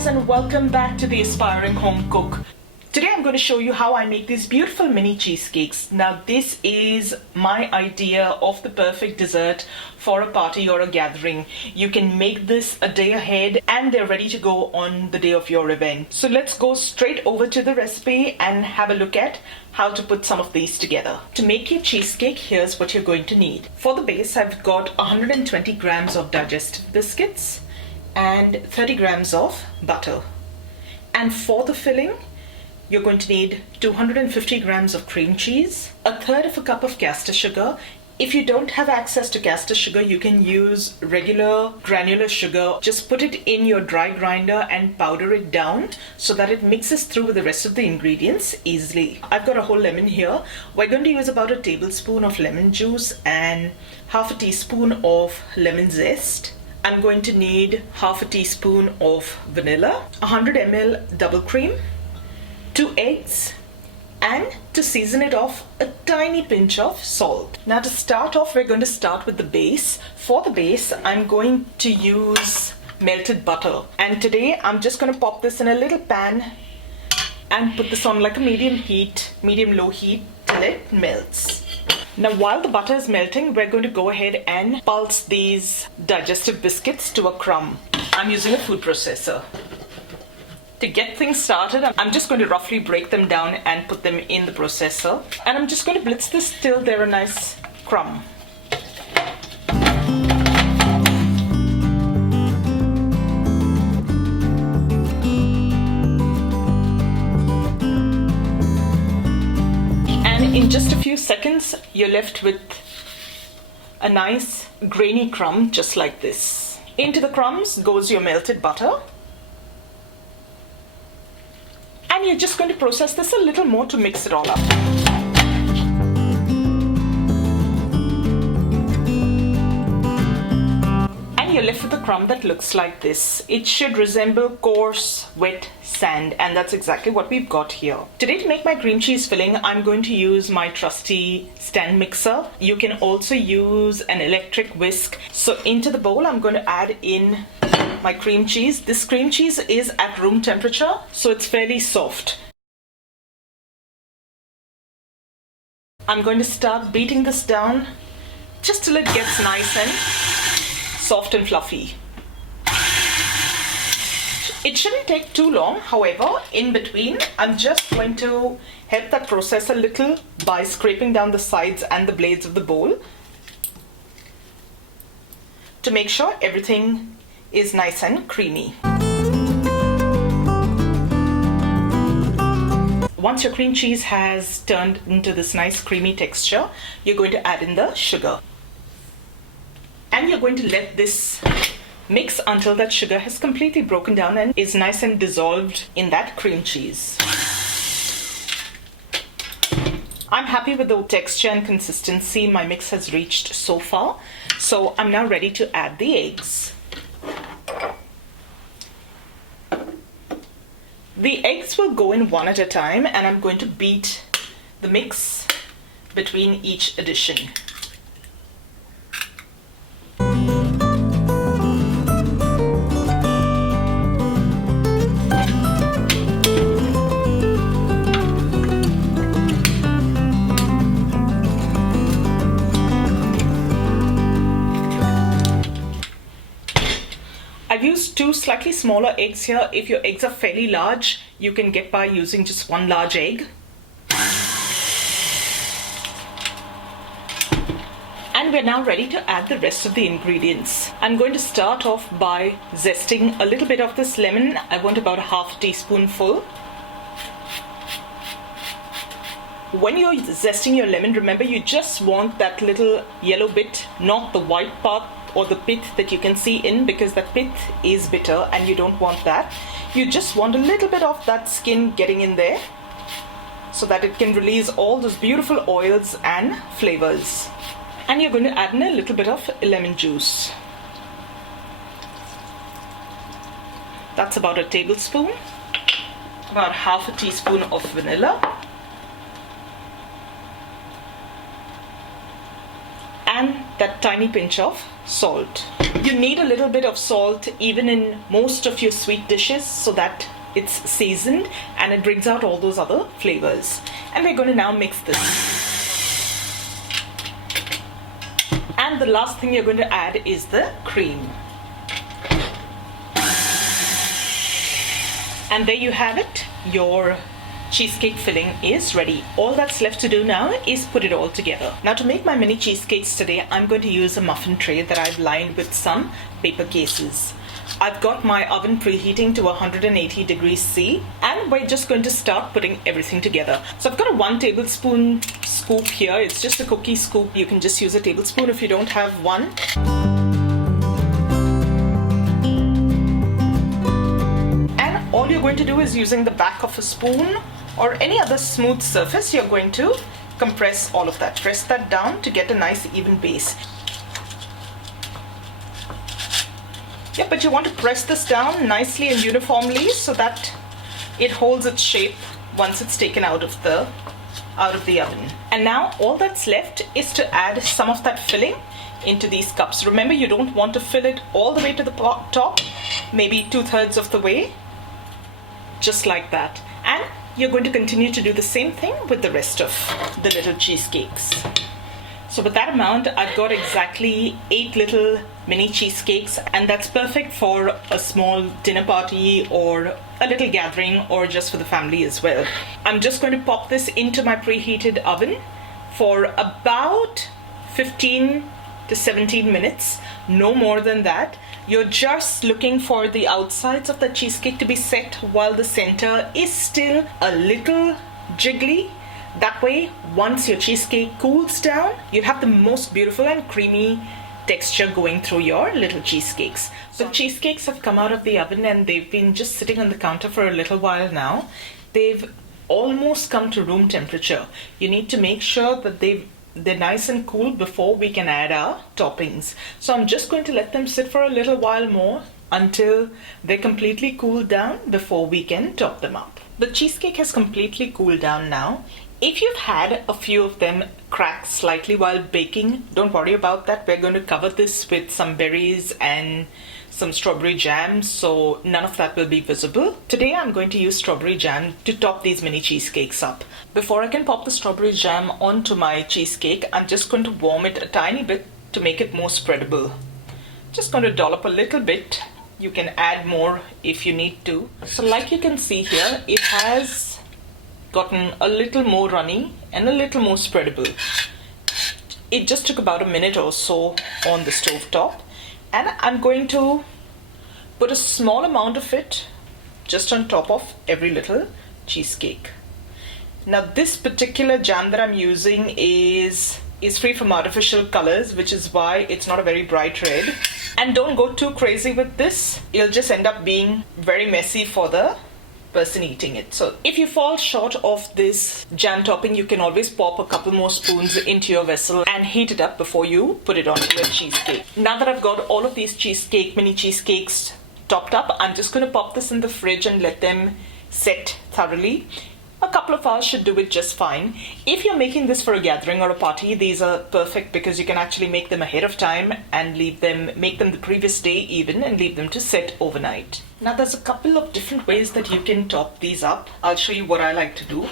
guys, and welcome back to the Aspiring Home Cook. Today I'm going to show you how I make these beautiful mini cheesecakes. Now this is my idea of the perfect dessert for a party or a gathering. You can make this a day ahead and they're ready to go on the day of your event. So let's go straight over to the recipe and have a look at how to put some of these together. To make your cheesecake, here's what you're going to need. For the base, I've got 120 grams of digestive biscuits and 30 grams of butter. And for the filling, you're going to need 250 grams of cream cheese, a third of a cup of caster sugar. If you don't have access to caster sugar, you can use regular granular sugar. Just put it in your dry grinder and powder it down so that it mixes through with the rest of the ingredients easily. I've got a whole lemon here. We're going to use about a tablespoon of lemon juice and half a teaspoon of lemon zest. I'm going to need half a teaspoon of vanilla, 100 ml double cream, 2 eggs, and to season it off, a tiny pinch of salt. Now to start off, we're going to start with the base. For the base, I'm going to use melted butter. And today, I'm just going to pop this in a little pan and put this on like a medium-low heat till it melts. Now while the butter is melting, we're going to go ahead and pulse these digestive biscuits to a crumb. I'm using a food processor. To get things started, I'm just going to roughly break them down and put them in the processor. And I'm just going to blitz this till they're a nice crumb. And in just a few seconds, you're left with a nice grainy crumb just like this. Into the crumbs goes your melted butter. And you're just going to process this a little more to mix it all up. And you're left with a crumb that looks like this. It should resemble coarse, wet sand, and that's exactly what we've got here. Today, to make my cream cheese filling, I'm going to use my trusty stand mixer. You can also use an electric whisk. So into the bowl, I'm going to add in my cream cheese. This cream cheese is at room temperature, so it's fairly soft. I'm going to start beating this down just till it gets nice and soft and fluffy. It shouldn't take too long, however, in between, I'm just going to help that process a little by scraping down the sides and the blades of the bowl to make sure everything is nice and creamy. Once your cream cheese has turned into this nice creamy texture, you're going to add in the sugar. And you're going to let this mix until that sugar has completely broken down and is nice and dissolved in that cream cheese. I'm happy with the texture and consistency my mix has reached so far. So I'm now ready to add the eggs. The eggs will go in one at a time, and I'm going to beat the mix between each addition. I've used 2 slightly smaller eggs here. If your eggs are fairly large, you can get by using just 1 large egg. And we're now ready to add the rest of the ingredients. I'm going to start off by zesting a little bit of this lemon. I want about a half teaspoonful. When you're zesting your lemon, remember you just want that little yellow bit, not the white part or the pith that you can see in, because that pith is bitter and you don't want that. You just want a little bit of that skin getting in there so that it can release all those beautiful oils and flavors. And you're going to add in a little bit of lemon juice. That's about a tablespoon. About half a teaspoon of vanilla. And that tiny pinch of salt. You need a little bit of salt even in most of your sweet dishes so that it's seasoned and it brings out all those other flavors. And we're going to now mix this. And the last thing you're going to add is the cream. And there you have it. Your cheesecake filling is ready. All that's left to do now is put it all together. Now to make my mini cheesecakes today, I'm going to use a muffin tray that I've lined with some paper cases. I've got my oven preheating to 180 degrees C, and we're just going to start putting everything together. So I've got a 1 tablespoon scoop here. It's just a cookie scoop. You can just use a tablespoon if you don't have one. And all you're going to do is, using the back of a spoon or any other smooth surface, you're going to compress all of that. Press that down to get a nice even base. Yeah, but you want to press this down nicely and uniformly so that it holds its shape once it's taken out of the oven. And now all that's left is to add some of that filling into these cups. Remember, you don't want to fill it all the way to the top, maybe 2/3 of the way, just like that. And you're going to continue to do the same thing with the rest of the little cheesecakes. So with that amount, I've got exactly 8 little mini cheesecakes, and that's perfect for a small dinner party or a little gathering, or just for the family as well. I'm just going to pop this into my preheated oven for about 15 to 17 minutes, no more than that. You're just looking for the outsides of the cheesecake to be set while the center is still a little jiggly. That way, once your cheesecake cools down, you'll have the most beautiful and creamy texture going through your little cheesecakes. So cheesecakes have come out of the oven and they've been just sitting on the counter for a little while now. They've almost come to room temperature. You need to make sure that they're nice and cool before we can add our toppings. So I'm just going to let them sit for a little while more until they're completely cooled down before we can top them up. The cheesecake has completely cooled down now. If you've had a few of them crack slightly while baking, don't worry about that. We're going to cover this with some berries and some strawberry jam, so none of that will be visible. Today I'm going to use strawberry jam to top these mini cheesecakes up. Before I can pop the strawberry jam onto my cheesecake, I'm just going to warm it a tiny bit to make it more spreadable. Just going to dollop a little bit. You can add more if you need to. So like you can see here, it has gotten a little more runny and a little more spreadable. It just took about a minute or so on the stove top, and I'm going to put a small amount of it just on top of every little cheesecake. Now this particular jam that I'm using is free from artificial colors, which is why it's not a very bright red. And don't go too crazy with this. It'll just end up being very messy for the person eating it. So if you fall short of this jam topping, you can always pop a couple more spoons into your vessel and heat it up before you put it onto your cheesecake. Now that I've got all of these mini cheesecakes topped up, I'm just going to pop this in the fridge and let them set thoroughly. A couple of hours should do it just fine. If you're making this for a gathering or a party, these are perfect because you can actually make them ahead of time and make them the previous day even, and leave them to set overnight. Now there's a couple of different ways that you can top these up. I'll show you what I like to do.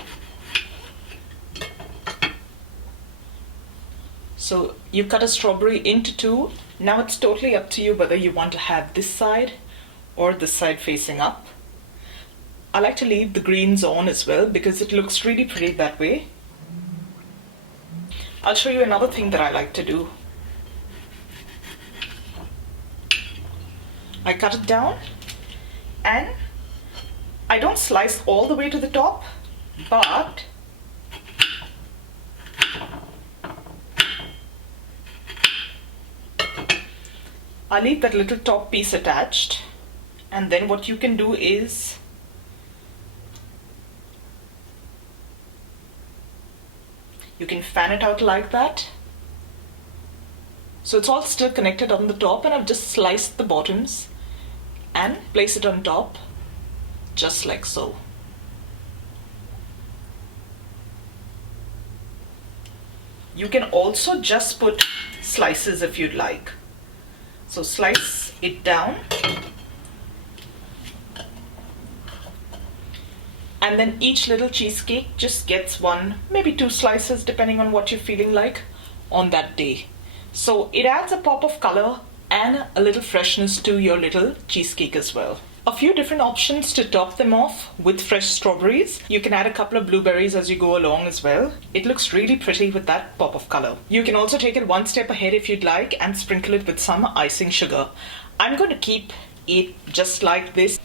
So you cut a strawberry into 2. Now it's totally up to you whether you want to have this side or this side facing up. I like to leave the greens on as well because it looks really pretty that way. I'll show you another thing that I like to do. I cut it down and I don't slice all the way to the top, but I leave that little top piece attached, and then what you can do is you can fan it out like that. So it's all still connected on the top, and I've just sliced the bottoms and place it on top, just like so. You can also just put slices if you'd like. So slice it down. And then each little cheesecake just gets one, maybe two slices, depending on what you're feeling like on that day. So it adds a pop of color and a little freshness to your little cheesecake as well. A few different options to top them off with fresh strawberries. You can add a couple of blueberries as you go along as well. It looks really pretty with that pop of color. You can also take it one step ahead if you'd like and sprinkle it with some icing sugar. I'm going to keep it just like this.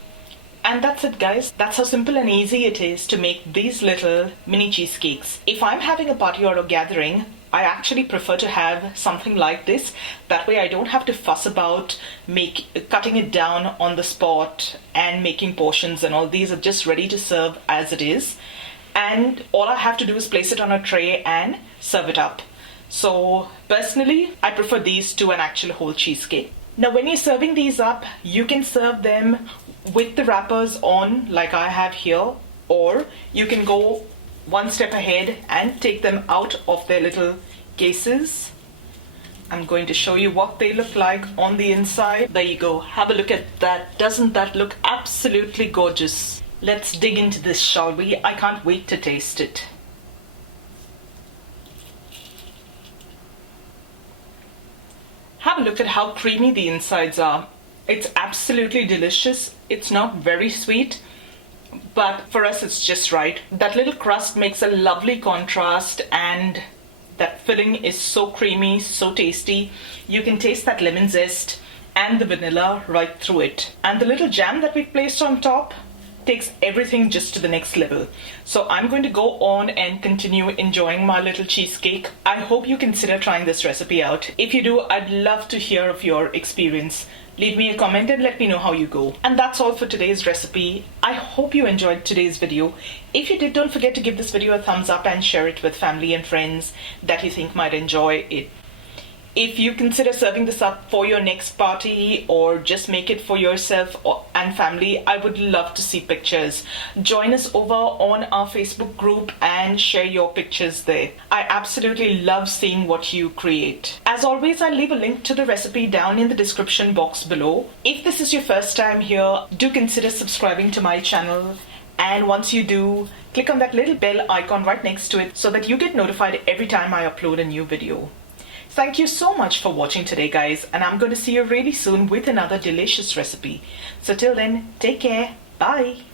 And that's it, guys. That's how simple and easy it is to make these little mini cheesecakes. If I'm having a party or a gathering, I actually prefer to have something like this. That way I don't have to fuss about cutting it down on the spot and making portions and all. These are just ready to serve as it is. And all I have to do is place it on a tray and serve it up. So personally, I prefer these to an actual whole cheesecake. Now when you're serving these up, you can serve them with the wrappers on like I have here, or you can go one step ahead and take them out of their little cases. I'm going to show you what they look like on the inside. There you go. Have a look at that. Doesn't that look absolutely gorgeous? Let's dig into this, shall we? I can't wait to taste it. Have a look at how creamy the insides are. It's absolutely delicious. It's not very sweet, but for us it's just right. That little crust makes a lovely contrast, and that filling is so creamy, so tasty. You can taste that lemon zest and the vanilla right through it. And the little jam that we've placed on top takes everything just to the next level. So I'm going to go on and continue enjoying my little cheesecake. I hope you consider trying this recipe out. If you do, I'd love to hear of your experience. Leave me a comment and let me know how you go. And that's all for today's recipe. I hope you enjoyed today's video. If you did, don't forget to give this video a thumbs up and share it with family and friends that you think might enjoy it. If you consider serving this up for your next party or just make it for yourself and family, I would love to see pictures. Join us over on our Facebook group and share your pictures there. I absolutely love seeing what you create. As always, I'll leave a link to the recipe down in the description box below. If this is your first time here, do consider subscribing to my channel. And once you do, click on that little bell icon right next to it so that you get notified every time I upload a new video. Thank you so much for watching today, guys, and I'm going to see you really soon with another delicious recipe. So till then, take care. Bye.